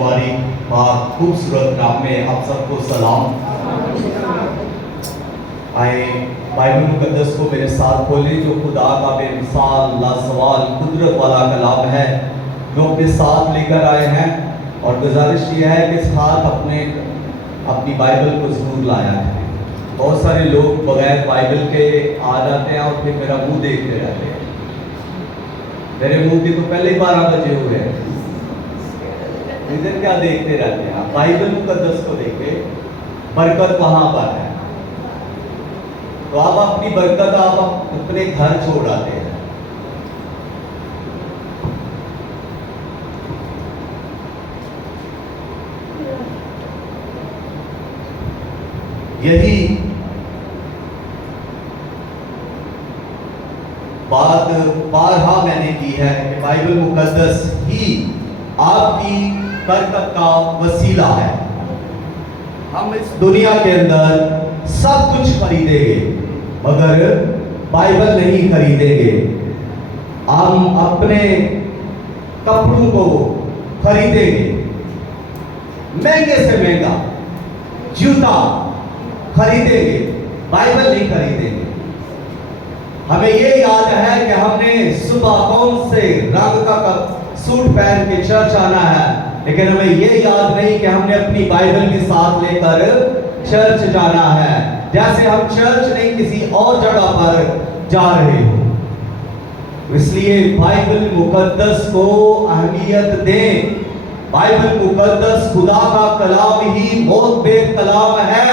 मुबारक पाक खूबसूरत नाम में आप सबको सलाम। आए बाइबल मुकद्दस को मेरे साथ खोलें, जो खुदा का बेमिसाल लासवाल कुदरत वाला कलाम है जो अपने साथ लेकर आए हैं। और गुजारिश यह है कि साथ अपनी बाइबल को ज़रूर लाया है। बहुत सारे लोग बगैर बाइबल के आ जाते हैं और फिर मेरा मुंह देखते रहते हैं। मेरे मुंह के तो पहले 12 बजे हुए हैं, इधर क्या देखते रहते हैं? आप बाइबल मुकद्दस को देखें, बरकत वहां पर है। तो आप अपनी बरकत आप अपने घर छोड़ आते हैं। यही बात बारहा मैंने की है कि बाइबल मुकद्दस ही आपकी बरकत का वसीला है। हम इस दुनिया के अंदर सब कुछ खरीदेंगे मगर बाइबल नहीं खरीदेंगे। हम अपने कपड़ों को खरीदेंगे, महंगे से महंगा जूता खरीदेंगे, बाइबल नहीं खरीदेंगे। हमें ये याद है कि हमने सुबह कौन से रंग का सूट पहन के चर्च आना है, लेकिन हमें ये याद नहीं कि हमने अपनी बाइबल भी साथ लेकर चर्च जाना है। जैसे हम चर्च नहीं किसी और जगह पर जा रहे हो। इसलिए बाइबल मुकद्दस को अहमियत दें। बाइबल मुकद्दस खुदा का कलाम ही मोहब्बत कलाम है।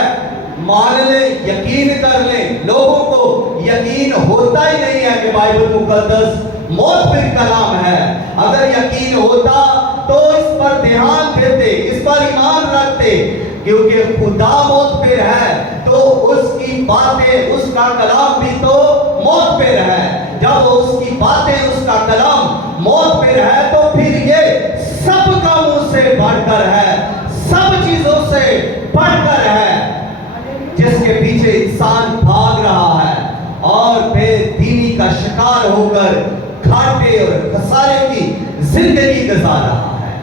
मान ले, यकीन कर ले। लोगों को यकीन होता ही नहीं है कि बाइबल मुकद्दस मोहब्बत कलाम है। अगर यकीन होता तो इस पर ध्यान देते, इस पर ईमान रखते, क्योंकि खुदा मोहब्बत है तो उसकी बातें, उसका कलाम भी तो मोहब्बत है। जब उसकी बातें, उसका कलाम मोहब्बत है तो फिर ये सब कामों से बढ़कर है, सब चीजों से बढ़कर है, जिसके पीछे इंसान भाग रहा है और बेदीनी का शिकार होकर घाटे और खसारे की जिंदगी गुजार रहा है।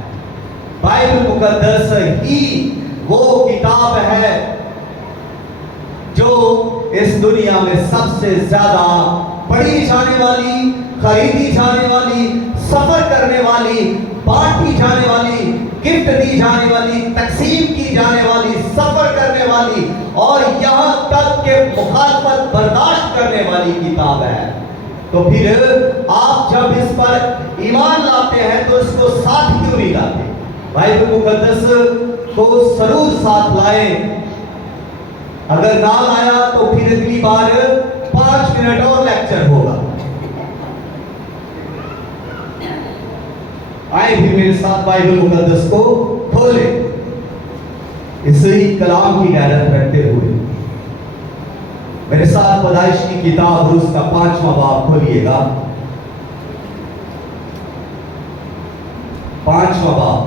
बाइबल मुकद्दस ही वो किताब है जो इस दुनिया में सबसे ज्यादा पढ़ी जाने वाली, खरीदी जाने वाली, सफर करने वाली, बांटी जाने वाली, गिफ्ट दी जाने वाली, तकसीम की जाने वाली, सफर करने वाली और यहां तक के मुखालफत बर्दाश्त करने वाली किताब है। तो फिर आप जब इस पर ईमान लाते हैं तो इसको साथ क्यों नहीं लाते? बाइबल मुकद्दस को जरूर साथ लाएं। अगर ना लाया तो फिर अगली बार 5 मिनट और लेक्चर होगा। आए भी मेरे साथ बाइबल मुकद्दस को खोले, इसी कलाम की गैरत रखते हुए मेरे साथ पैदाइश की किताब और उसका 5वां बाब खोलिएगा। 5वां बाब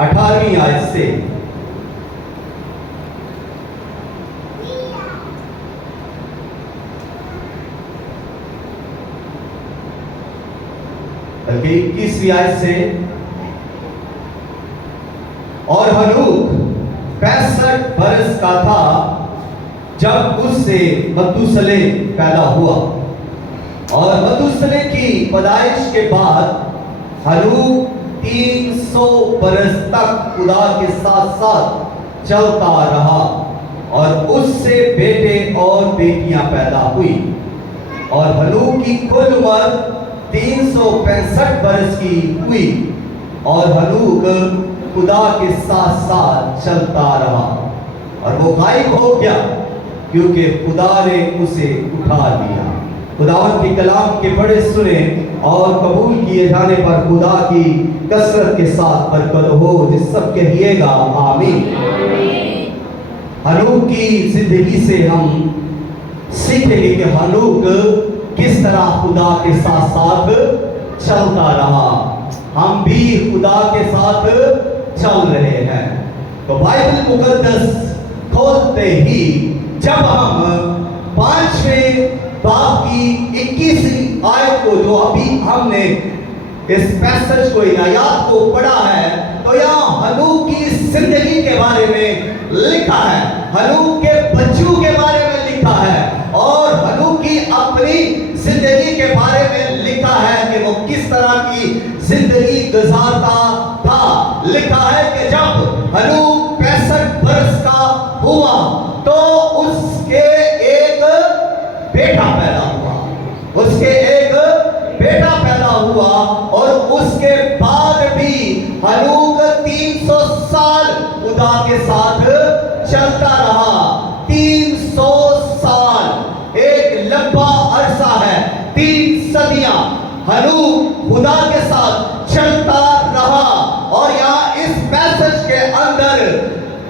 18वीं आयत से बल्कि 21वीं आयत से। और हनूक 65 बरस का था जब उससे मथूसले पैदा हुआ, और मथूसले की पैदाइश के बाद हनूक 300 बरस तक खुदा के साथ साथ चलता रहा और उससे बेटे और बेटियां पैदा हुई। और हनूक की कुल उम्र 365 बरस की हुई और हनूक खुदा के साथ साथ चलता रहा और वो गायब हो गया क्योंकि खुदा ने उसे उठा लिया। खुदावंद के कलाम के बड़े सुने और कबूल किए जाने पर खुदा की कसरत के साथ बरकत हो। जिस सब कहिएगा आमीन। हनूक की जिंदगी से हम सीखेंगे कि हनूक किस तरह खुदा के साथ साथ चलता रहा। हम भी खुदा के साथ चल रहे हैं। तो बाइबल मुकद्दस खोलते ही जब हम 5वें बाब की 21वीं आयत को, जो अभी हमने इस पैसेज को, इन आयात को पढ़ा है तो यहाँ हनूक की जिंदगी के बारे में लिखा है, हनूक के बच्चों के बारे में लिखा है और हनूक की अपनी जिंदगी के बारे में लिखा है कि वो किस तरह की जिंदगी गुजारता था। लिखा है कि जब हनूक 65 वर्ष का हुआ तो उसके एक बेटा पैदा हुआ, उसके एक बेटा पैदा हुआ और उसके बाद भी हनूक 300 साल खुदा के साथ चलता रहा। 300 साल एक लंबा अरसा है, 3 सदियां हनूक खुदा के साथ चलता रहा। और यहाँ इस पैसेज के अंदर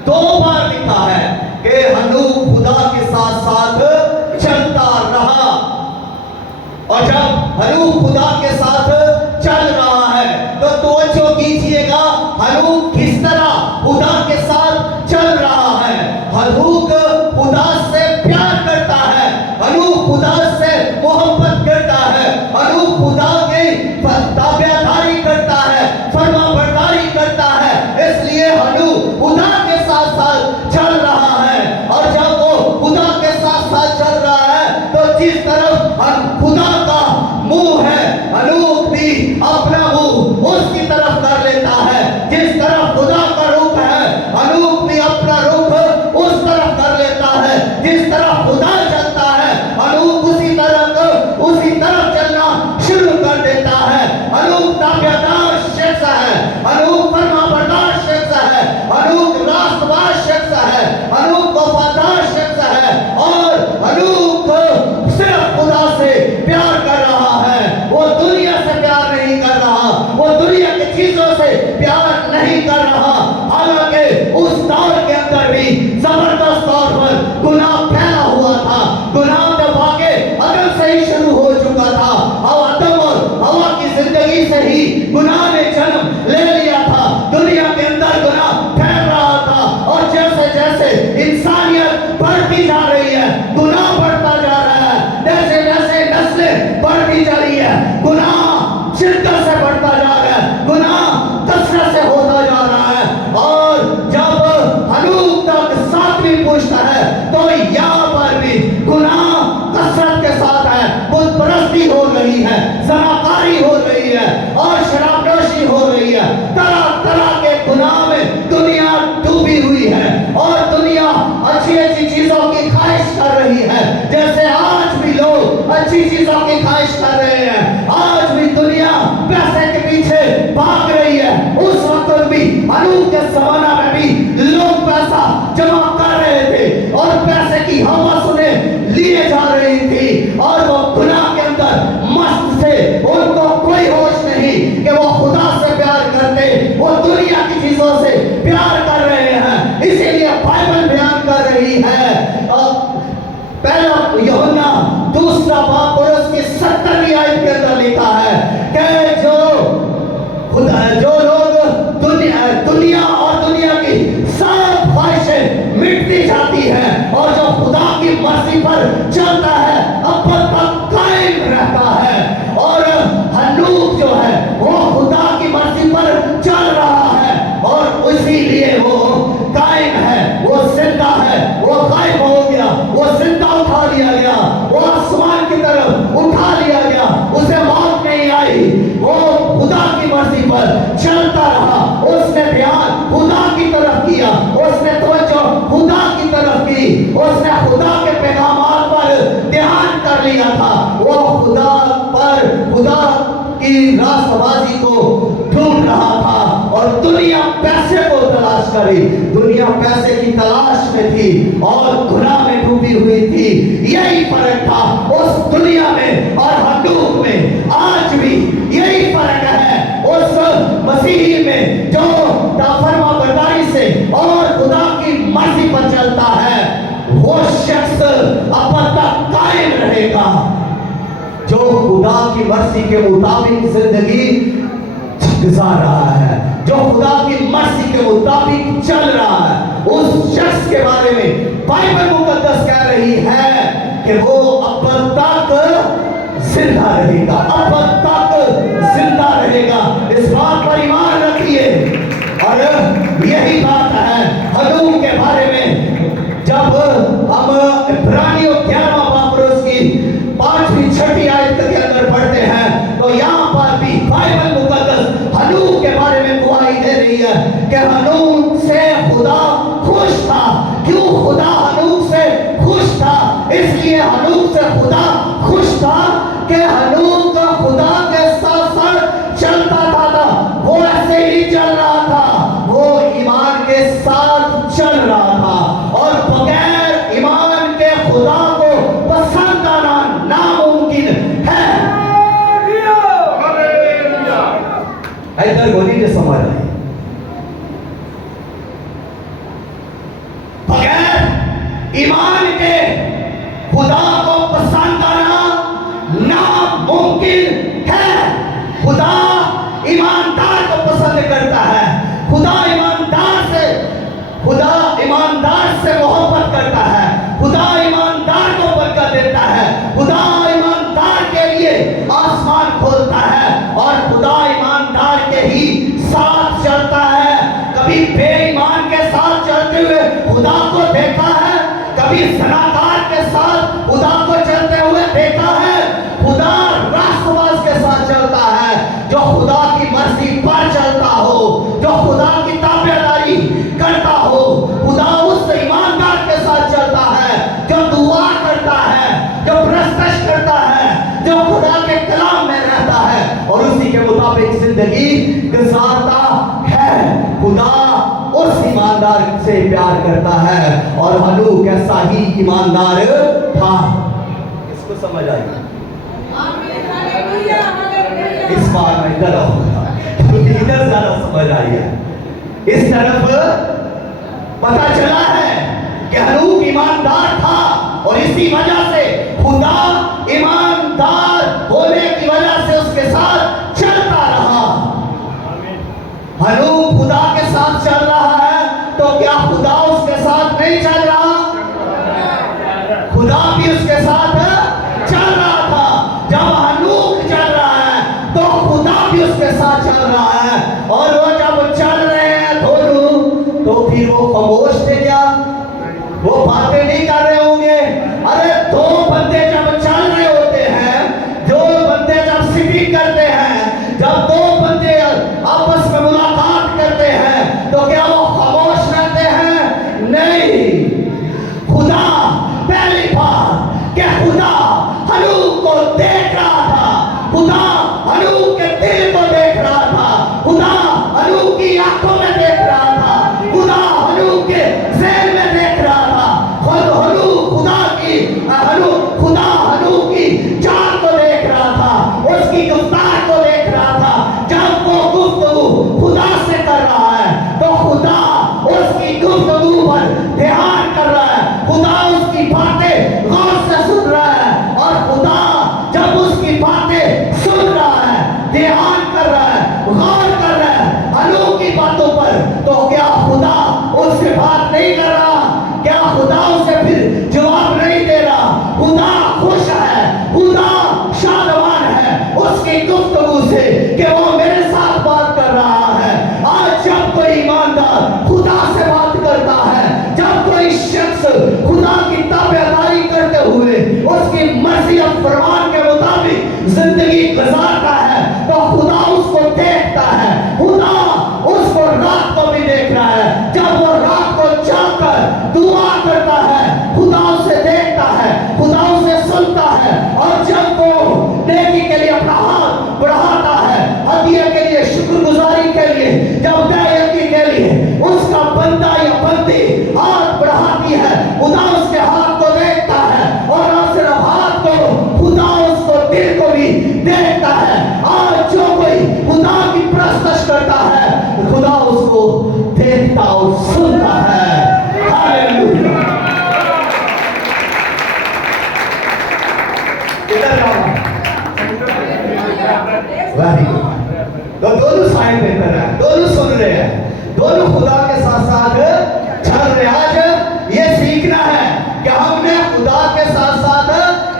2 बार लिखा है कि हनूक खुदा के साथ साथ चलता रहा। और जब हनूक खुदा के साथ चल रहा है तो तवज्जो कीजिएगा हनूक किस तरह खुदा के साथ चल रहा है। हनूक खुदा से प्यार करता है, हनूक खुदा से मोहब्बत करता है, हनूक खुदा की ताबेदारी करता है, फरमाबरदारी करता है, इसलिए हनूक खुदा के साथ साथ चल रहा है। और जब वो खुदा के साथ साथ चल रहा है तो जिस तरफ खुदा का मुंह है हनूक भी अपना मुंह उसकी तरफ कर लेता है। जिस तरफ खुदा का रुख है हनूक भी अपना रुख उस तरफ कर लेता है। जिस तरफ खुदा चलता है हनूक उसी तरफ चलना शुरू कर देता है। हनूक ताबेदार शख्स है, हनूक फरमाबरदार शख्स है, हनूक रास्तबाज शख्स है, हनूक वफादार शख्स है और हनूक सिर्फ खुदा से प्यार कर रहा है। वो दुनिया से प्यार नहीं कर रहा, वो दुनिया की चीजों से प्यार नहीं कर रहा। हालांकि उस दौर के अंदर भी जबरदस्त तौर पर गुनाह फैला हुआ था। गुनाह जब आगे अदम से ही शुरू हो चुका था, और आदम और हवा की जिंदगी से ही गुनाह ने जन्म ले लिया था। दुनिया के अंदर गुनाह फैल रहा था और जैसे जैसे इंसानियत बढ़ती जा रही है गुनाह बढ़ता जा रहा है। जैसे जैसे नस्लें बढ़ती जा रही है गुनाह शिद्दत से बढ़ता जा रहा है, गुनाह कसरत से होता जा रहा है। और जब हनूक तक 7वीं पुश्त है तो यहाँ पर भी गुनाह कसरत के साथ है, बुत परस्ती हो रही है, ज़नाकारी हो रही है और शराबनोशी हो रही है। तरह तरह के गुनाह में दुनिया डूबी हुई है और दुनिया अच्छी अच्छी चीजों की ख्वाहिश कर रही है। जैसे आज भी लोग अच्छी चीजों की ख्वाहिश कर रहे हैं, आज भी दुनिया पैसे के पीछे भाग रही है। उस वक्त भी हनूक के जमाना में भी लोग पैसा जमा कर रहे थे और पैसे की हवस उन्हें लिए जा रही थी और वो गुनाह के अंदर मस्त थे। उनको कोई होश नहीं कि वो खुदा से प्यार करते, वो दुनिया की चीजों से प्यार कर रहे हैं। इसीलिए बाइबल बयान कर रही है, पहला यूहन्ना 2 बाब और उसकी 70वीं आयत के अंदर लिखा है कि जो लोग दुनिया और दुनिया की सब ख्वाहिशें मिटती जाती है और जो खुदा की मर्जी पर चलता है अब तक कायम रहता है। और हनूक जो है वो खुदा की मर्जी पर चल रहा है और इसीलिए वो कायम है, वो जिंदा है। वो गायब हो गया, वो जिंदा उठा लिया गया, वो आसमान की तरफ उठा लिया गया, उसे मौत नहीं आई। वो खुदा की मर्जी पर चलता रहा, उसने ध्यान खुदा की तरफ किया, उसने तवज्जो खुदा की तरफ की, उसने खुदा के पैगामात पर ध्यान कर लिया था। वो खुदा की रास्तबाजी को ढूंढ रहा था और दुनिया पैसे को तलाश करी, दुनिया पैसे की तलाश में थी और गुनाह में डूबी हुई थी। यही फर्क था उस दुनिया में और हनूक में। आज भी यही फर्क है उस मसीही में जो फरमाबरदारी से और खुदा की मर्जी पर चलता है, वो शख्स अब तक कायम रहेगा। जो खुदा की मर्जी के मुताबिक जिंदगी गुजार रहा है, जो खुदा की मर्जी के मुताबिक चल रहा है, उस शख्स के बारे में बाइबल मुकद्दस कह रही है कि वो अब तक जिंदा रहेगा, अब तक जिंदा रहेगा। इस बात पर ईमान रखिए। और यही बात है हनूक के बारे में, जब हम इब्रानियों 11वां बाब उसकी 5वीं 6वीं आयत के अंदर पढ़ते हैं, तो यहाँ पर भी बाइबल मुकद्दस हनूक के बारे में गवाही दे रही है कि हनूक से खुदा खुश था। क्यों खुदा हनूक से खुश था? इसलिए हनूक से खुदा खुश था कि हनूक खुदा के साथ साथ चलता था। वो ऐसे ही चल रहा था, वो ईमान के साथ चल रहा था। और बगैर ईमान के खुदा को पसंद आना नामुमकिन है। इधर बोली जो समझ आई, बगैर ईमान के खुदा को पसंद आना नामुमकिन है। खुदा ईमानदार को पसंद करता है। खुदा ईमानदार से मोहब्बत करता है। खुदा ईमानदार को बरकत देता है। खुदा ईमानदार के लिए आसमान खोलता है और खुदा ईमानदार के ही साथ चलता है। कभी बेईमान के साथ चलते हुए खुदा को देखा है? कभी ज़नाकार के साथ खुदा को चलते हुए देखा है? खुदा रास्तबाज के साथ चलता है, जो खुदा की मर्जी पर चलता हो, जो खुदा की ताबेदारी करता हो। खुदा उस ईमानदार के साथ चलता है जो दुआ करता है, जो प्रस्तश करता है, जो खुदा के कलाम में रहता है और उसी के मुताबिक जिंदगी गुजारता है। खुदा उस ईमानदार से प्यार करता है और हनूक ऐसा ही ईमानदार था। इसको समझ आई? इस बार मैं इधर आऊंगा, इधर ज्यादा समझ आई है। इस तरफ पता चला है कि हनूक ईमानदार था और इसी वजह से खुदा ईमानदार होने की वजह से उसके साथ चलता रहा। हनूक खुदा के साथ चल रहा है, तो क्या खुदा उसके साथ नहीं चल रहा? खुदा भी उसके साथ चल रहा था। जब हनूक चल रहा है तो खुदा भी उसके साथ चल रहा है। और वो जब चल रहे हैं दोनों, तो फिर वो खामोश थे क्या? वो बातें नहीं कर रहे होंगे? अरे दो बंदे जब चल रहे होते हैं, दो बंदे जब सिटिंग करते हैं, जब दो बंदे आपस में मुलाकात करते हैं, तो क्या वो खामोश रहते हैं? नहीं। खुदा पहली बार क्या खुदा हनूक को देख रहा था। खुदा हनूक के दिल को देख रहा था। खुदा हनूक की आंखों में देख रहा था। खुदा हनूक के ज़हन में देख रहा था। खुदा हनूक की चाल को देख रहा था, उसकी गुफ्तार को देख रहा था। जब वो गुफ्तगू खुदा से कर रहा है, तो खुदा उसकी गुफ्तगू पर ध्यान कर रहा है। खुदा उसकी बातें गौर से सुन रहा है और खुदा जब उसकी बातें सुन रहा है, ध्यान कर रहा है, गौर कर रहा है हनूक की बातों पर, तो क्या खुदा उससे बात नहीं कर रहा? क्या खुदा उसे फिर जवाब नहीं दे रहा? खुदा खुश है, खुदा शादमान है उसकी गुफ्तगू से कि वो मेरे साथ बात कर रहा है। आज जब कोई ईमानदार खुदा से बात करता है, जब कोई शख्स खुदा की ताबेदारी करते हुए उसकी मर्जी और फरमान के मुताबिक जिंदगी गुजारता है, तो खुदा उसको देखता है। खुदा उसको रात को भी देख रहा है। जब वो रात को जाकर दुआ करता है, खुदा उसे देखता है, खुदा उसे सुनता है। और जब वो नेकी के लिए अपना हाथ बढ़ाता है, हदिया के लिए, शुक्रगुजारी के लिए, जब दयाकी के लिए उसका बंदा या बंदी हाथ बढ़ाती है, खुदा उसके हाथ को देखता है। और न सिर्फ हाथ को, खुदा उसको दिल को भी देखता है। आज जो कोई खुदा की प्रस्तश करता है, खुदा उसको देखता और सुनता है। हालेलुया। Very good. तो दोनों साइड बेहतर है, दोनों सुन रहे हैं, दोनों खुदा के साथ साथ चल रहे हैं। आज ये सीखना है कि हमने खुदा के साथ साथ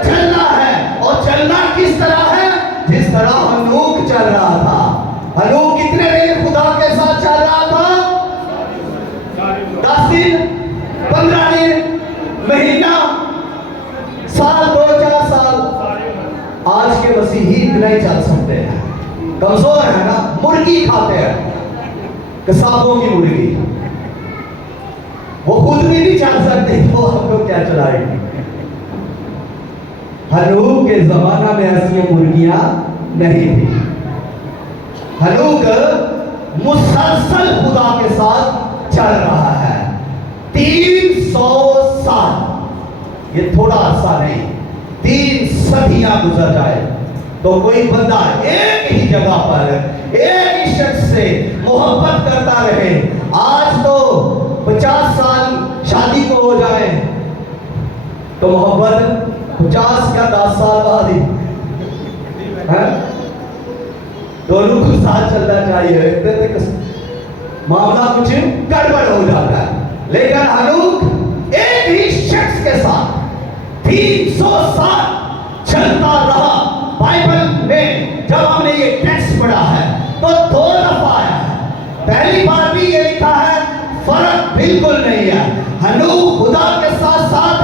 चलना है। और चलना किस तरह है? जिस तरह हनूक चल रहा था। हनूक नहीं चल सकते हैं, कमजोर है ना, मुर्गी खाते हैं, सांपों की मुर्गी, वो खुद भी नहीं चल सकते तो आपको क्या चलाएगी। हनूक के जमाना में ऐसी मुर्गियां नहीं थी। हनूक मुसलसल खुदा के साथ चल रहा है 300 साल, ये थोड़ा अरसा नहीं, 3 सदियां गुजर जाए तो कोई बंदा एक ही जगह पर एक ही शख्स से मोहब्बत करता रहे। आज तो 50 साल शादी को हो जाए तो मोहब्बत 50 या 10 साल बाद ही है, दोनों को साथ चलना चाहिए, मामला कुछ गड़बड़ हो जाता है। लेकिन हनूक एक ही शख्स के साथ 300 साल चलता रहा। बाइबल में जब हमने ये टेक्स्ट पढ़ा है तो 2 दफा आया है, पहली बार भी ये लिखा है, फर्क बिल्कुल नहीं है। हनूक खुदा के साथ साथ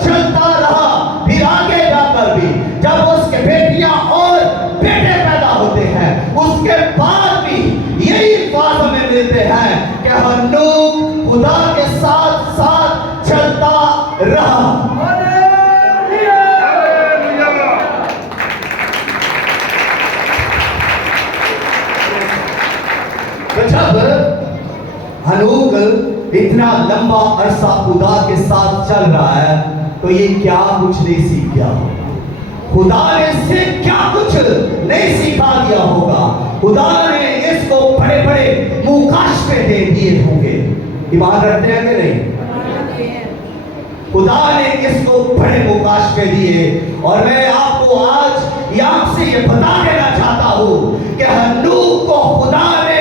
चलता रहा, फिर आगे जाकर भी जब उसके बेटियां और बेटे पैदा होते हैं उसके बाद भी यही बात हमें मिलते हैं कि हनूक खुदा के साथ साथ चलता रहा। जब हनूक इतना लंबा अरसा खुदा के साथ चल रहा है तो ये क्या कुछ नहीं सीख गया, खुदा ने इससे क्या कुछ नहीं सिखा दिया होगा। खुदा ने इसको बड़े बड़े मुकाशफे दे दिए होंगे। ईमान रखते हैं कि नहीं? खुदा ने इसको बड़े मुकाशफे दिए। और मैं आपको आज यहां से ये बता देना चाहता हूं कि हनूक को खुदा ने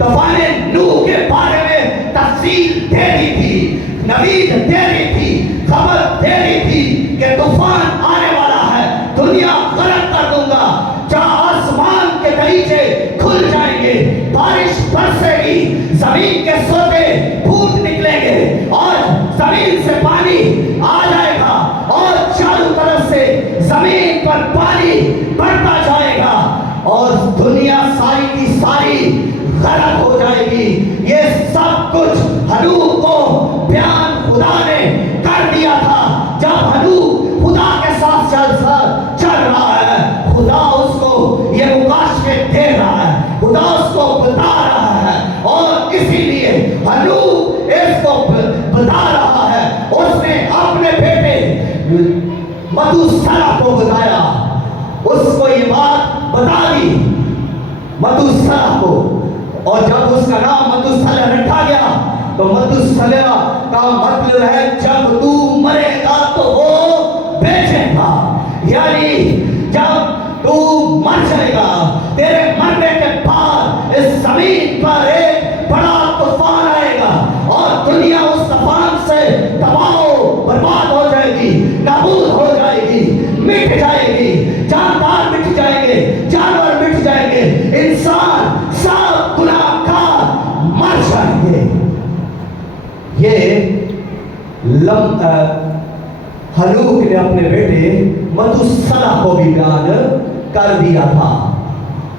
तूफाने नूह के बारे में तफसील दे दी थी, नबीद दे दी थी, खबर दे दी थी कि तूफान आने वाला है, दुनिया गरक कर दूंगा, जहां आसमान के दरीचे खुल जाएंगे, बारिश बरसेगी, जमीन के सोते फूट निकलेंगे और जमीन से पानी आ जाएगा और चारों तरफ से जमीन पर पानी बढ़ता जाएगा और दुनिया सारी की सारी गलत हो जाएगी। ये सब कुछ हनूक को बयान खुदा ने कर दिया था। जब हनूक खुदा के साथ चल रहा है, खुदा उसको ये मुकाशफे दे रहा है, खुदा उसको बता रहा है और इसीलिए हनूक इसको बता रहा है। उसने अपने बेटे मथूसला को बताया, उसको ये बात बता दी मथूसला को, और जब उसका नाम मथूसला रखा गया तो मथूसला का मतलब है जब तू मरेगा तो वो बेचेगा, यानी जब तू मर जाएगा, तेरे मरने के बाद इस जमीन पर एक बड़ा तूफान आएगा और दुनिया उस तूफान से तबाह बर्बाद हो जाएगी, नाबूद हो जाएगी, मिट जाएगी, जानदार मिट जाएंगे, जानवर मिट जाएंगे, इंसान सब गुनाहगार मर जाएंगे। ये हनूक ने अपने बेटे मथूसला को भी बयान कर दिया था।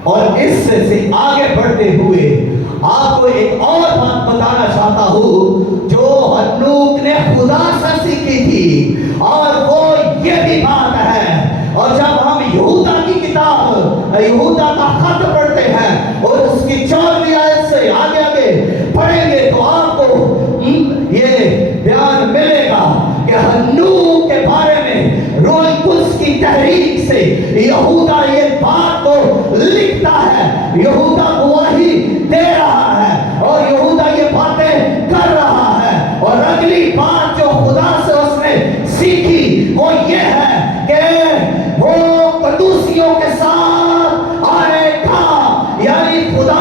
और इससे से आगे बढ़ते हुए आपको एक और बात बताना चाहता हूं जो हनूक ने खुदा से सीखी थी, और वो ये भी बात है। और जब हम यहूदा की किताब, यहूदा का खत पढ़ते हैं और उसकी 14वीं आयत से आगे आगे पढ़ेंगे तो आपको ये बयान मिलेगा कि हनूक के बारे में रूह कुद्स की तहरीक से यहूदा ये बात को लिखता है, यहूदा गवाही दे रहा है और यहूदा ये बातें कर रहा है। और अगली बात जो खुदा से उसने सीखी वो ये है कि वो कदूसियों के साथ आने का, यानी खुदा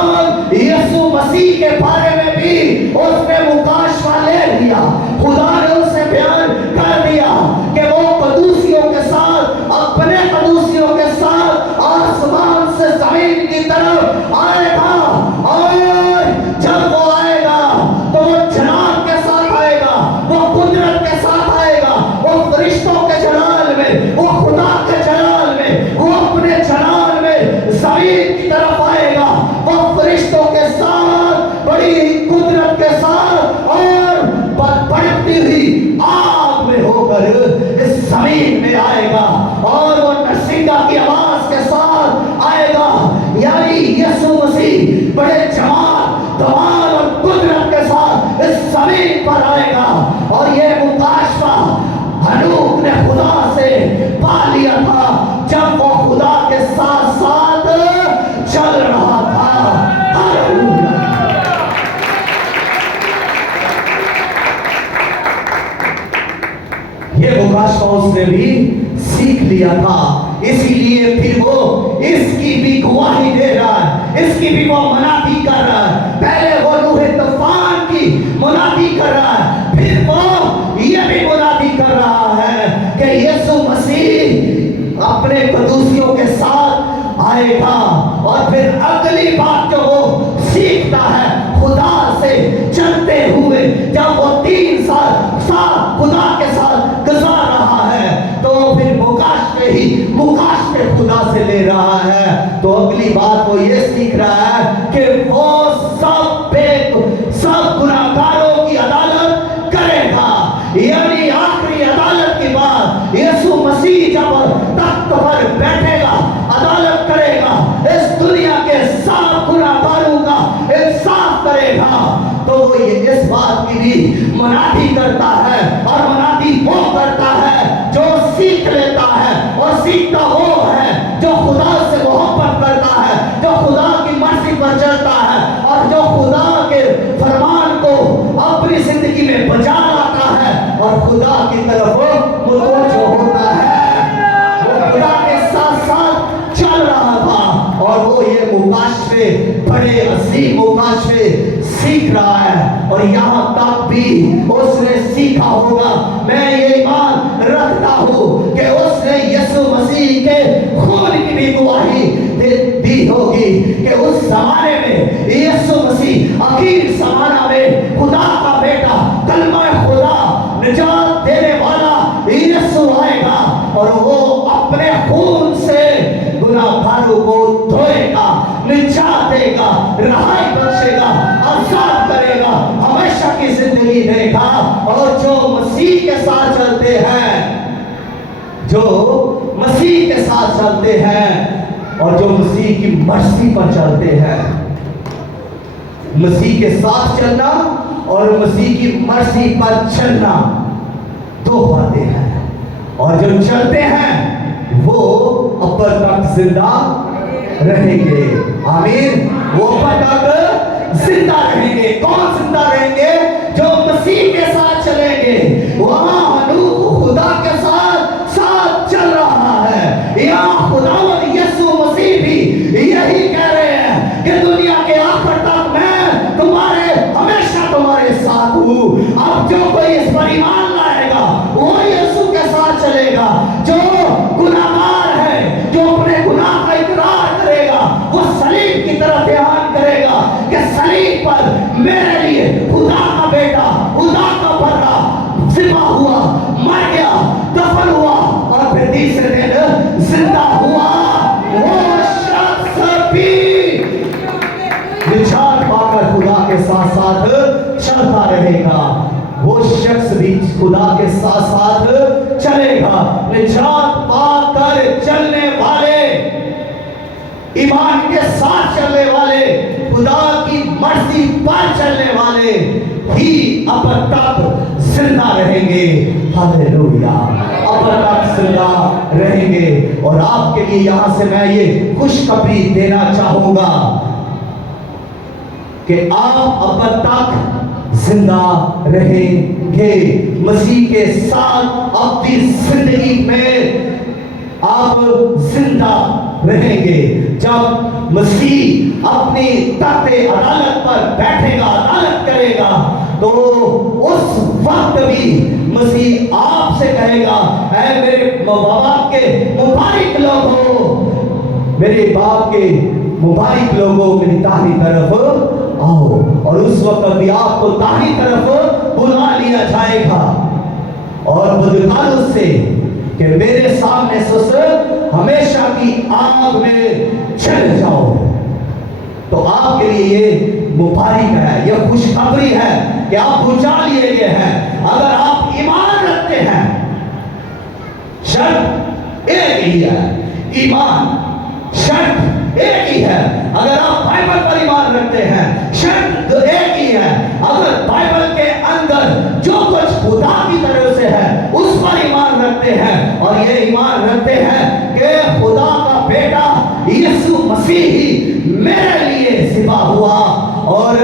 यीशु मसीह के बारे में भी उसने मुकाशवा ले लिया। खुदा ने उससे बयान कर दिया कि वो कदूसियों के साथ, अपने कदूसियों के साथ आसमान से जमीन की तरफ आएगा, और जब वो आएगा तो वो जलाल के साथ आएगा, वो कुदरत के साथ आएगा, वो फरिश्तों के जलाल में, वो खुदा के जलाल में, वो अपने जलाल यीशु मसीह बड़े जमाल कमाल और कुदरत के साथ इस जमीन पर आएगा। और ये मुकाशफा हनूक ने खुदा से पा लिया था जब वो खुदा के साथ साथ चल रहा था। हालेलुया। ये मुकाशफा उसने भी सीख लिया था, इसीलिए फिर वो इसकी भी गवाही दे रहा है, इसकी भी वो मुनादी कर रहा है। पहले वो रूहे तूफान की मुनादी कर रहा है, फिर वो ये भी मुनादी कर रहा है कि यीशु मसीह अपने कदूसियों के साथ आएगा। और फिर अगली बात जो वो सीखता है खुदा से चलते हुए, जब वो 3 साल खुदा के साथ गुजार रहा है, तो फिर मुकाशफे खुदा से ले रहा है। तो अगली बात वो ये सीख रहा है कि वो सब गुनाहगारों की अदालत करेगा। यानी आखिरी अदालत के बाद यीशु मसीह जब तख्त पर बैठेगा, अदालत करेगा, इस दुनिया के सब गुनाहगारों का इंसाफ करेगा। तो वो ये इस बात की भी मुनादी करता है, और मुनादी वो करता है जो सीख लेता है। और सीखता वो है जो खुदा से मोहब्बत करता है, जो खुदा की मर्जी पर चलता है, और जो खुदा के फरमान को अपनी जिंदगी में बचा लाता है और खुदा की तरफ मुतवज्जो होता है। वो खुदा के साथ साथ चल रहा था, और वो ये मुकाशफे, बड़े अजीम मुकाशफे सीख रहा है। और यहाँ तक भी उसने सीखा होगा, मैं ये ईमान रखता हूँ कि उसने यीशु मसीह के खून की भी गवाही दी होगी कि उस जमाने में यीशु मसीह आखिर जमाना में खुदा का बेटा, कलमा खुदा, निजात देने वाला यीशु आएगा, और वो अपने खून से गुनाहगारों को धोएगा, निजात देगा, रहाई बख्शेगा, आजाद करेगा, हमेशा की जिंदगी देगा। और जो मसीह के साथ चलते हैं, जो मसीह के साथ चलते हैं, और जो मसीह की मर्जी पर चलते हैं, मसीह के साथ चलना और मसीह की मर्जी पर चलना दो बातें हैं। और जो चलते हैं वो अब तक जिंदा रहेंगे। आमीन। वो अब तक जिंदा रहेंगे। कौन जिंदा रहेंगे? जो मसीह के साथ चलेंगे। वहां हनूक खुदा के साथ चल रहा है। यहाँ खुदावंद यीशु मसीह भी यही कह रहे हैं कि दुनिया के आखिर तक मैं हमेशा तुम्हारे साथ हूँ। अब जो कोई इस पर ईमान लाएगा वो यीशु के साथ चलेगा। जो गुनाहगार है, जो अपने गुनाह का इकरार करेगा, वो सलीब की तरफ ध्यान करेगा कि सलीब पर मेरे लिए खुदा का बेटा, खुदा का बर्रा ज़िबा हुआ, मर गया, दफन हुआ, और फिर तीसरे दिन जिंदा हुआ। वो शख्स भी निजात पाकर खुदा के साथ साथ चलता रहेगा। वो शख्स भी खुदा के साथ साथ चलेगा। निजात पाकर चलने वाले, ईमान के साथ चलने वाले, खुदा की मर्जी पर चलने वाले ही अब तक जिंदा रहेंगे। हालेलुया। अब तक जिंदा रहेंगे। और आपके लिए यहां से मैं ये खुशखबरी देना चाहूंगा कि आप अब तक जिंदा रहेंगे। मसीह के साथ अपनी जिंदगी में आप जिंदा रहेंगे। जब मसीह अपनी तख्ते अदालत पर बैठेगा, अदालत करेगा, तो उस वक्त भी मसीह आपसे कहेगा, ऐ मेरे बाप के मुबारक लोगों, मेरे बाप के मुबारक लोगों, मेरी दाहिनी तरफ आओ। और उस वक्त भी आपको दाहिनी तरफ बुला लिया जाएगा और बदकारों से कि मेरे सामने से हमेशा की आग में चले जाओ। तो आपके लिए ये मुबारक है, यह खुशखबरी है कि आप बुझा लिए गए हैं। अगर आप ईमान रखते हैं, शर्त एक ही है, ईमान शर्त एक ही है। अगर आप बाइबल पर ईमान रखते हैं, शर्त एक ही है, अगर बाइबल के अंदर जो कुछ खुदा की तरफ से है उस पर ईमान रखते हैं और ये ईमान रखते हैं कि खुदा का बेटा यीशु मसीह ही मेरे लिए ज़िबा हुआ और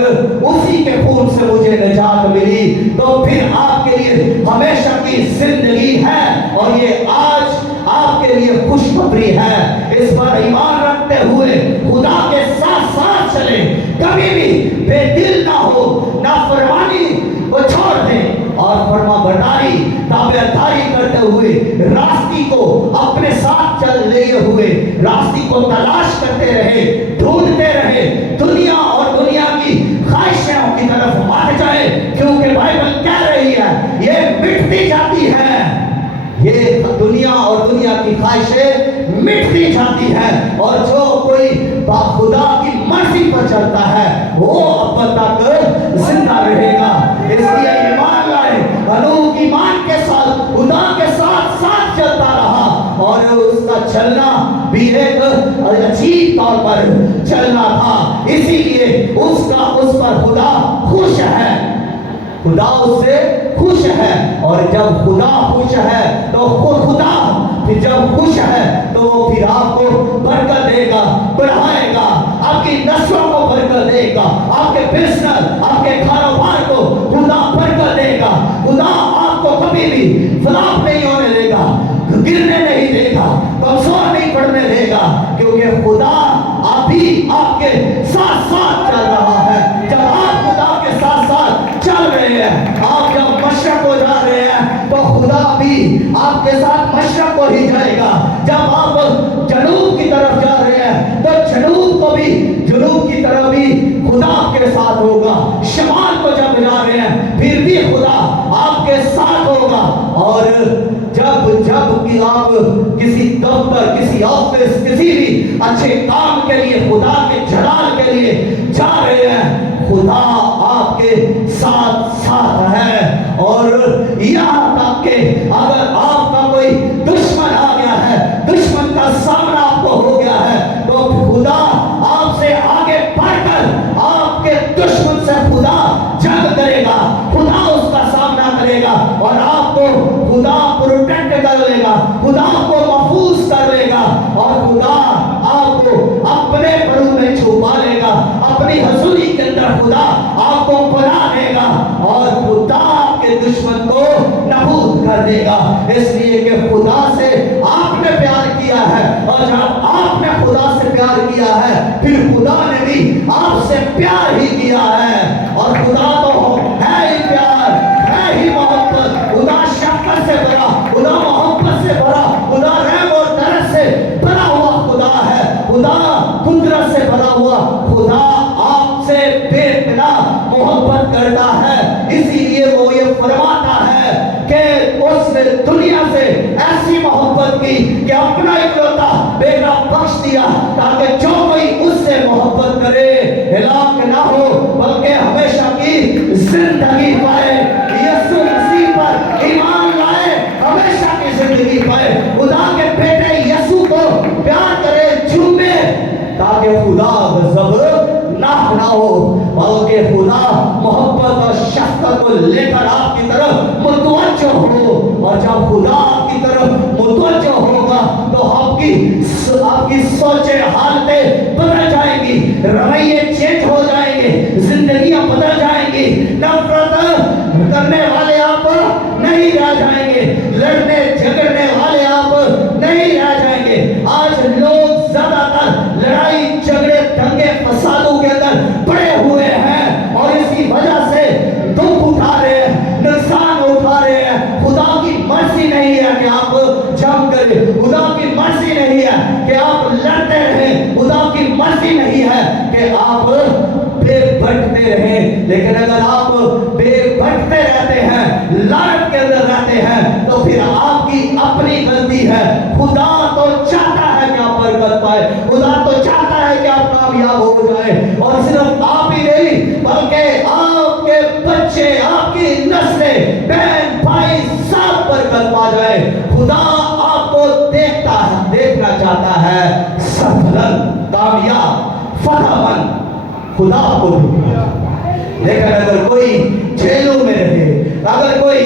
उसी के खून से मुझे निजात मिली, तो फिर आपके लिए हमेशा की जिंदगी है और ये आज आपके लिए खुशखबरी है। इस पर ईमान रखते हुए खुदा के साथ साथ चले, कभी भी बेदिल ना हो, नाफरमानी को छोड़ दें और फरमाबरदारी ताबेदारी करते हुए रास्ते को अपने साथ चल लिए हुए रास्ते को तलाश करते रहे, ढूंढते रहे, दुनिया और दुनिया की ख्वाहिशों की तरफ मत जाए, क्योंकि बाइबल कह रही है ये मिटती जाती है, ये दुनिया और दुनिया की ख्वाहिशें मिटती जाती है और जो कोई खुदा की मर्जी पर चलता है वो अब तक जिंदा रहेगा। इसलिए ईमान लाए, हनूक ईमान के साथ खुदा के साथ साथ चलता रहा और उसका चलना भी एक अजीब तौर पर चलना था, इसीलिए उस पर खुदा खुश है, खुदा उससे खुश है और जब खुदा खुश है तो खुदा फिर जब खुश है तो फिर आपको बरकत देगा, बढ़ाएगा, आपकी नस्लों को बरकत देगा, आपके बिजनेस, आपके कारोबार को खुदा बरकत देगा, खुदा आपको कभी भी फ्लॉप नहीं होने देगा, गिरने नहीं देगा, कमजोर नहीं पड़ने देगा, क्योंकि खुदा अभी आपके साथ साथ चल रहा है। जब आप खुदा के साथ साथ चल रहे हैं, आप जब मशरक को जा रहे हैं तो खुदा भी आपके साथ मशरक को ही जाएगा, जब आप जनूब की तरफ जा रहे हैं तो जनूब की तरफ भी खुदा आपके साथ होगा, शमाल को जब जा रहे हैं फिर भी खुदा आपके साथ होगा और जब कि आप किसी दफ्तर, किसी ऑफिस, किसी भी अच्छे काम के लिए खुदा के जलाल के लिए जा रहे हैं, खुदा आपके साथ साथ है और यहाँ तक कि अगर आपका कोई दुश्मन आ गया है, दुश्मन का सामना आपको हो गया है, तो खुदा आपसे आगे बढ़कर आपके दुश्मन से खुदा जंग करेगा, खुदा उसका सामना करेगा और आपको खुदा प्रोटेक्ट कर लेगा, खुदा आपको महफूज कर लेगा और खुदा आपको अपने प्रभु में छुपा लेगा, अपनी हजूरी के अंदर खुदा आपको बना देगा और खुदा आपके दुश्मन को नाबूद कर देगा। इसलिए कि खुदा से आपने प्यार किया है और जब आपने खुदा से प्यार किया है फिर खुदा ने भी आपसे प्यार ही किया है और खुदा तो है ही प्यार, है ही मोहब्बत, खुदा शफ़क़त से भरा, खुदा मोहब्बत से भरा, खुदा रहम और दरद से भरा हुआ खुदा है, खुदा कुदरत से भरा हुआ खुदा आपसे बेपना मोहब्बत करता है। इसीलिए वो ये फरमाता है कि उसने दुनिया से ऐसी मोहब्बत की कि अपना इकलौता बेटा बख्श दिया ताकि जो कोई उससे मोहब्बत करे हिलाक ना हो बल्कि हमेशा की जिंदगी पाए, यीशु मसीह पर ईमान लाए, हमेशा की जिंदगी पाए, खुदा के बेटे यीशु को प्यार करे, चूमे, ताकि खुदा गज़ब ना हो बल्कि खुदा मोहब्बत और शफ़क़त को लेकर आपकी तरफ मुतवज्जो हो और जब खुदा आपकी तरफ मुतवज्जो होगा तो आपकी सोचे हालतें बदल जाएंगी, रवैये चेंज हो जाएंगे, जिंदगियां बदल जाएंगी, नफरत करने वाले आप नहीं रह जाएंगे, लड़ने झगड़ने वाले आप नहीं रह जाएंगे। आज लोग ज्यादातर लड़ाई झगड़े दंगे फसादों के अंदर पड़े हुए हैं और इसी वजह से दुख उठा रहे हैं, नुकसान उठा रहे हैं। खुदा की मर्जी नहीं है कि आप जंग करें, खुदा की मर्जी नहीं है कि आप लड़ते रहें, खुदा की मर्जी नहीं है कि आप बेभटकते रहें। लेकिन अगर आप बेभटकते रहते हैं, लालच के अंदर रहते हैं तो फिर आपकी अपनी गलती है। खुदा तो चाहता है कि आप बरकत पाए, खुदा तो चाहता है कि आप कामयाब हो जाए और सिर्फ आप ही नहीं बल्कि आपके बच्चे, आपकी नस्लें, बहन भाई सब बरकत पा जाए। खुदा आपको देखना चाहता है, सफल, कामयाब, फतह खुदा को भी पहुंचाता है। लेकिन अगर कोई जेलों में रहे, अगर कोई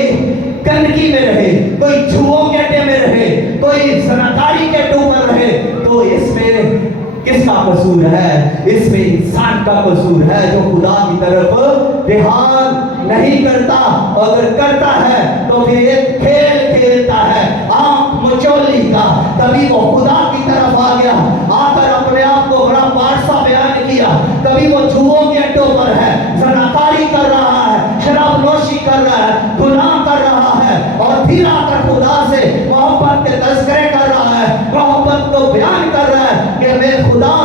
गंदगी में रहे, कोई जुओं के अड्डे में रहे, कोई जनाकारी के अड्डों पर रहे, तो इसमें किसका कसूर है? इसमें इंसान का कसूर है जो खुदा की तरफ ध्यान नहीं करता। अगर करता है तो फिर एक खेल खेलता है आंख मचोली का। तभी वो खुदा की तरफ आ गया, आकर अपने आप को बड़ा पारसा बयान किया। कभी वो जुओं के अड्डों पर है, जनाकारी कर रहा है, शराब नोशी कर रहा है, गुनाह कर रहा है, और फिर आकर खुदा से मोहब्बत के तज़किरे कर रहा है, मोहब्बत को बयान कर रहा है कि मैं खुदा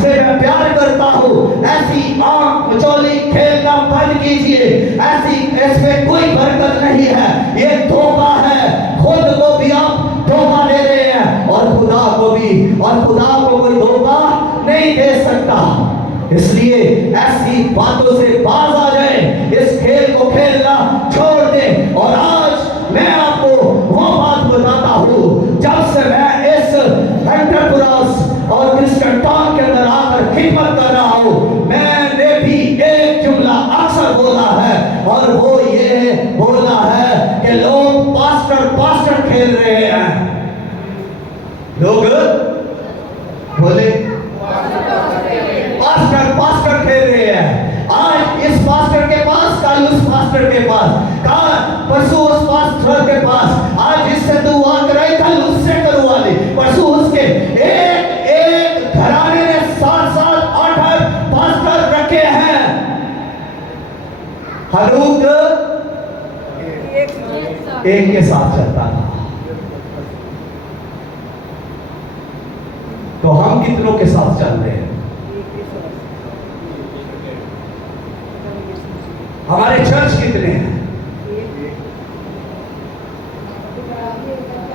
से मैं प्यार करता हूँ। ऐसी आंख मचोली खेलना बंद कीजिए। ऐसी इसमें कोई बरकत नहीं है, ये धोखा है। खुद को भी आप धोखा दे रहे हैं और खुदा को भी, और खुदा को कोई धोखा नहीं दे सकता। इसलिए ऐसी बातों से बाज आ जाए, इस खेल को खेलना छोड़ दें। और आज मैं आपको वो बात बताता हूँ, जब से मैं इस एंटरप्राइज और क्रिश्चियन टाउन के अंदर आकर खिदमत कर रहा हूँ, मैंने भी एक जुमला अक्सर बोला है, और वो ये बोला है कि लोग पास्टर पास्टर खेल रहे हैं। लोग बोले पास्टर पास्टर खेल रहे हैं। आज इस पास्टर के पास, कल उस पास्टर के पास, कल परसों उस पास्टर के पास, आज इससे दुआ कराई, कल उससे करवा ली, परसों उसके। एक एक घराने ने 7-7 8 पास्टर रखे हैं। हलूक एक के साथ चलता था। तो हम कितनों के साथ चल रहे हैं? हमारे चर्च कितने हैं?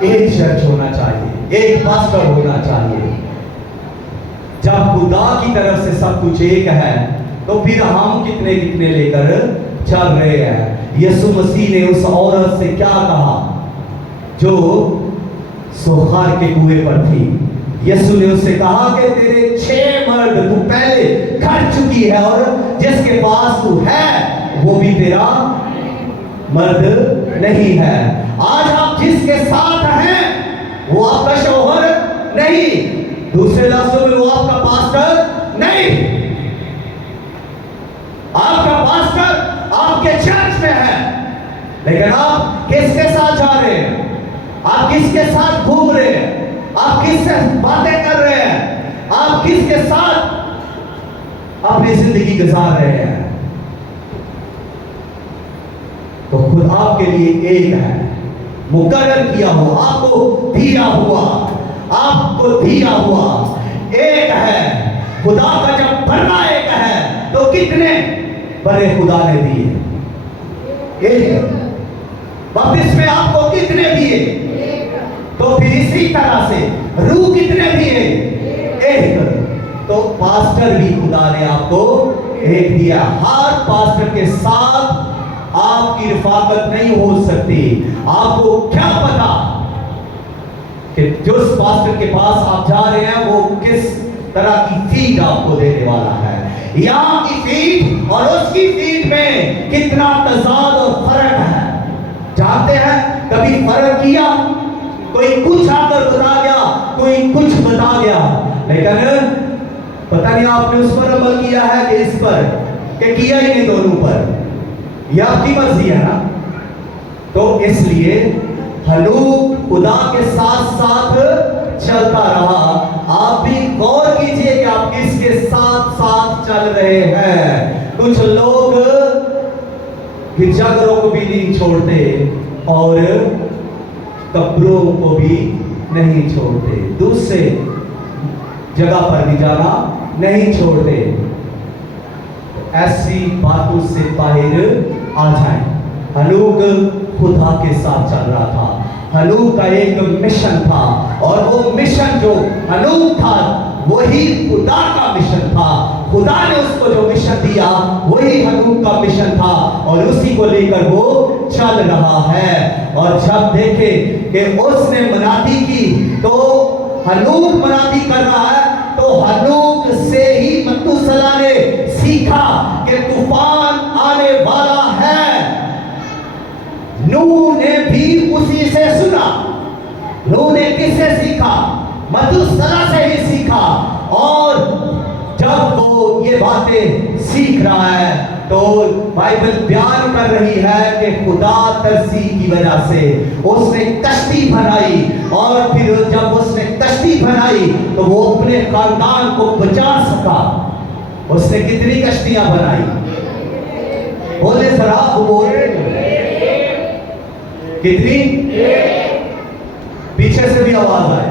एक चर्च होना चाहिए, एक पास्टर होना चाहिए। जब खुदा की तरफ से सब कुछ एक है, तो फिर हम कितने कितने लेकर चल रहे हैं? यीशु मसीह ने उस औरत से क्या कहा जो सोखार के कुएं पर थी? यीशु ने उससे कहा कि तेरे 6 मर्द तू पहले कर चुकी है, और जिसके पास तू है वो भी तेरा मर्द नहीं है। आज आप जिसके साथ हैं वो आपका शौहर नहीं, दूसरे लफ्जों में वो आपका पास्टर नहीं। आपका पास्टर आपके चर्च में है, लेकिन आप किसके साथ जा रहे हैं? आप किसके साथ घूम रहे हैं? आप किससे बातें कर रहे हैं? आप किसके साथ अपनी जिंदगी गुजार रहे हैं? तो खुद आपके लिए एक है, मुकर्रर किया हुआ, आपको दिया हुआ, आपको दिया हुआ एक है। खुदा का जब बनना एक है, तो कितने बड़े खुदा ने दिए? एक। बपतिस्मे आपको कितने दिए? तो फिर इसी तरह से रूह कितने दिए? एक। तो पास्टर भी खुदा ने आपको एक दिया। हर पास्टर के साथ आपकी रिफाकत नहीं हो सकती। आपको क्या पता कि जिस पास्टर के पास आप जा रहे हैं वो किस तरह की फीड आपको देने वाला है। यहाँ की फीड और उसकी फीड में कितना तजाद और फर्क है, जानते हैं? कभी फर्क किया? कोई कुछ आकर बता गया, कोई कुछ बता गया, लेकिन पता नहीं आपने उस पर अमल किया है कि इस पर, कि किया ही नहीं दोनों पर। यह आपकी मर्जी है ना। तो इसलिए हलूक खुदा के साथ साथ चलता रहा। आप भी गौर कीजिए कि आप किसके साथ साथ चल रहे हैं। कुछ लोग गिरजाघरों को भी नहीं छोड़ते और कब्रों को भी नहीं छोड़ते, दूसरे जगह पर भी जाना नहीं छोड़ते। ऐसी बातों से बाहर आ जाए। हलूक खुदा के साथ चल रहा था। हलूक का एक मिशन था, और वो मिशन जो हलूक था वही खुदा का मिशन था। खुदा ने उसको जो मिशन दिया वही हलूक का मिशन था, और उसी को लेकर वो चल रहा है। और जब देखे कि उसने मनादी की, तो हलूक मनादी कर रहा है, तो हलूक से ही मथुसेलह ने सीखा कि तूफान आने वाला है। नूह ने भी उसी से सुना। नूह ने किससे सीखा? मथुसेलह से ही सीखा। और जब वो ये बातें सीख रहा है तो बाइबल बयान कर रही है कि खुदा तरसी की वजह से उसने कश्ती बनाई, और फिर जब उसने कश्ती बनाई तो वो अपने खानदान को बचा सका। उसने कितनी कश्तियां बनाई? बोले जरा, बोले कितनी? पीछे से भी आवाज आए,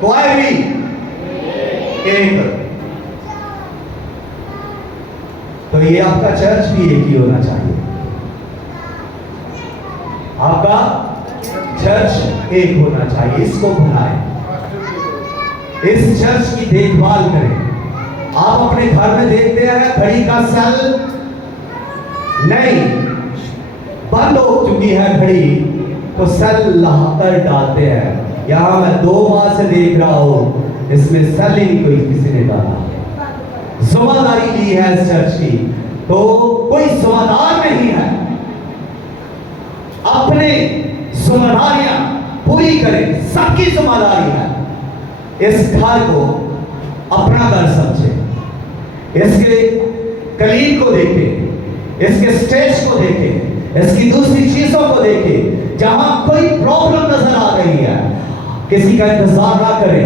कोई भी एक। तो ये आपका चर्च भी एक ही होना चाहिए। आपका चर्च एक होना चाहिए। इसको बनाएं, इस चर्च की देखभाल करें। आप अपने घर में देखते हैं घड़ी का सेल नहीं, बंद हो चुकी है घड़ी, तो सेल लाकर डालते हैं। यहां मैं 2 माह से देख रहा हूं, इसमें सेल ही कोई किसी ने डाला। जिम्मेदारी ली है इस चर्च की, तो कोई जिम्मेदार नहीं है। अपने जिम्मेदारियां पूरी करें, सबकी जिम्मेदारी है। इस घर को अपना घर समझे, इसके कलीन को देखे, इसके स्टेज को देखे, इसकी दूसरी चीजों को देखे। जहां कोई प्रॉब्लम नजर आ रही है, किसी का इंतजार ना करें,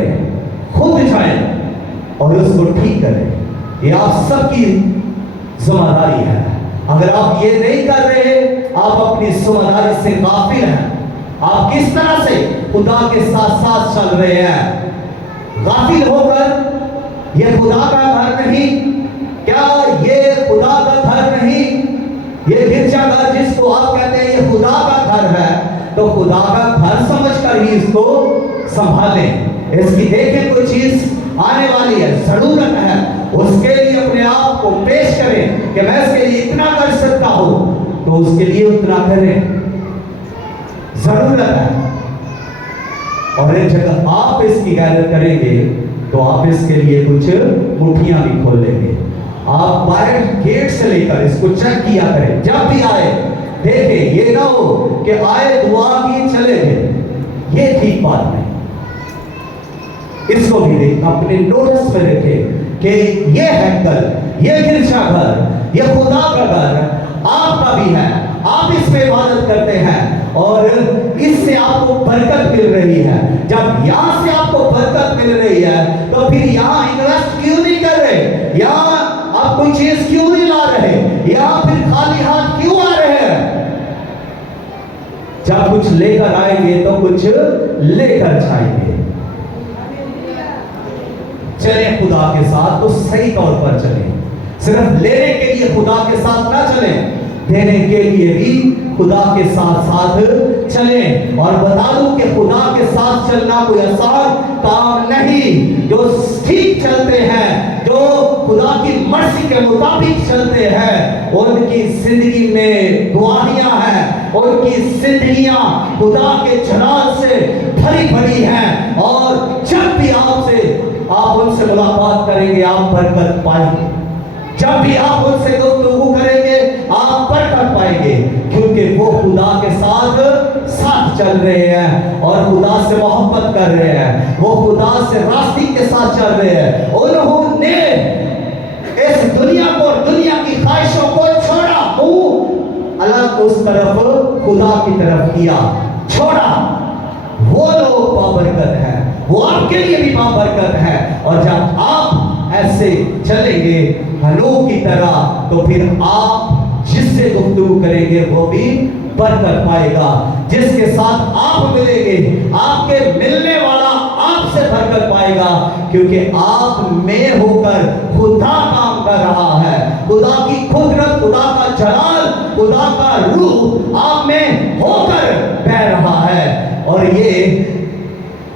खुद जाएं और उसको ठीक करें। ये आप सबकी जिम्मेदारी है। अगर आप ये नहीं कर रहे, आप अपनी जिम्मेदारी से गाफिल हैं। आप किस तरह से खुदा के साथ साथ चल रहे हैं? गाफिल होकर ये खुदा का घर नहीं, क्या ये खुदा का घर नहीं? ये गिरजा घर जिसको आप कहते हैं ये खुदा का घर है, तो खुदा का घर समझकर ही इसको संभालें। इसकी देखें कोई चीज आने वाली है, जरूरत है, उसके लिए अपने आप को पेश करें कि मैं इसके लिए इतना कर सकता हूं, तो उसके लिए उतना करें। जरूरत है। और एक जगह आप इसकी गैरत करेंगे तो आप इसके लिए कुछ मुठियां भी खोल लेंगे। आप बाहर गेट से लेकर इसको चेक किया करें। जब भी आए देखें, ये ना हो कि आए दुआ की चले गए, ये ठीक बात नहीं। इसको भी देख अपने नोटिस में रखें कि ये हैकल, ये गिरजाघर, ये खुदा का घर आपका भी है। आप इसमें इबादत करते हैं और इससे आपको बरकत मिल रही है। जब यहां से आपको बरकत मिल रही है तो फिर यहां इन्वेस्ट क्यों नहीं कर रहे? यहां आप कोई चीज क्यों नहीं ला रहे? यहां फिर खाली हाथ क्यों आ रहे हैं? जब कुछ लेकर आएंगे तो कुछ लेकर जाएंगे। चले खुदा के साथ तो सही तौर पर चलें। सिर्फ लेने के लिए खुदा के साथ ना चलें, देने के लिए भी खुदा के साथ साथ चलें। और बता दूं कि खुदा के साथ चलना कोई आसान काम नहीं। जो ठीक चलते हैं, जो खुदा की मर्जी के मुताबिक चलते हैं, उनकी जिंदगी में दुआएं हैं, उनकी जिंदगियां खुदा के जलाल से भरी भरी हैं। और जब भी आप उनसे मुलाकात करेंगे, आप बरकत पाएंगे। जब भी आप उनसे गुफ्तगू करेंगे, आप बरकत पाएंगे, क्योंकि वो खुदा के साथ साथ चल रहे हैं और खुदा से मोहब्बत कर रहे हैं। वो खुदा से रास्ते के साथ चल रहे हैं। उन्होंने इस दुनिया को, दुनिया की ख्वाहिशों को छोड़ा, मुंह अलग उस तरफ खुदा की तरफ किया, छोड़ा। वो लोग बाबरकत है, वो आपके लिए भी बाबरकत है। और जब आप ऐसे चलेंगे हनूक की तरह, तो फिर आप जिससे गुफ्तगू करेंगे वो भी बरकत पाएगा। जिसके साथ आप मिलेंगे, आपके मिलने वाला आपसे बरकत पाएगा, क्योंकि आप में होकर खुदा काम कर रहा है। खुदा की कुदरत, खुदा का जलाल, खुदा का रूह आप में होकर बह रहा है। और ये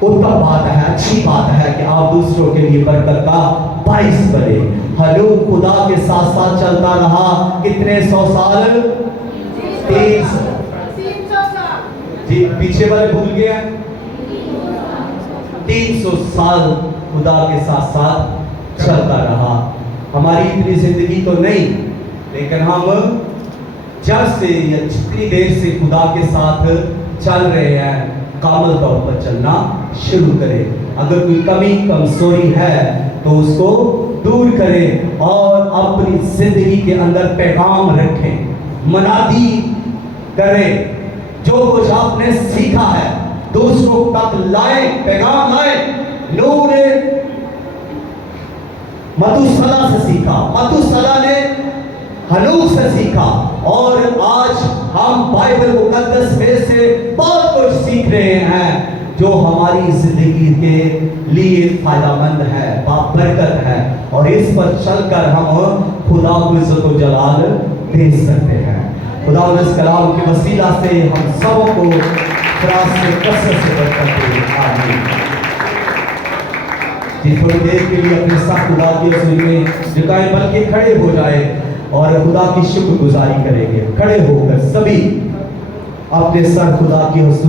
उत्तम बात है, अच्छी बात है कि आप दूसरों के लिए बरकत का बाइस बने। हनूक खुदा के साथ साथ चलता रहा कितने 100 साल? 300। जी पीछे वाले भूल गए। 300 साल खुदा के साथ साथ चलता रहा। हमारी इतनी जिंदगी तो नहीं, लेकिन हम जब से या जितनी देर से खुदा के साथ चल रहे हैं, कामल तौर पर चलना शुरू करें। अगर कोई कमी कमजोरी है तो उसको दूर करें और अपनी जिंदगी के अंदर पैगाम रखें, मनादी करें। जो कुछ आपने सीखा है दूसरों तक लाए, पैगाम लाए। नूह ने मथुसला से सीखा, मथुसला ने हनूक से सीखा, और आज हम बाइबल मुकद्दस में से बहुत कुछ सीख रहे हैं जो हमारी जिंदगी के लिए फायदामंद है, बाबरकत है, और इस पर चलकर हम खुदा को इज्जत व जलाल दे सकते हैं। खुदा इस कलाम के वसीला से हम सबको त्रास से कसरत से बरकत दे। आमीन। थोड़ी देर के लिए अपने साथ खुदा की हज़ूरी में झुकाएं, बल्कि खड़े हो जाए और खुदा की शुक्रगुजारी करेंगे। खड़े होकर सभी अपने सर खुदा की हज़ूरी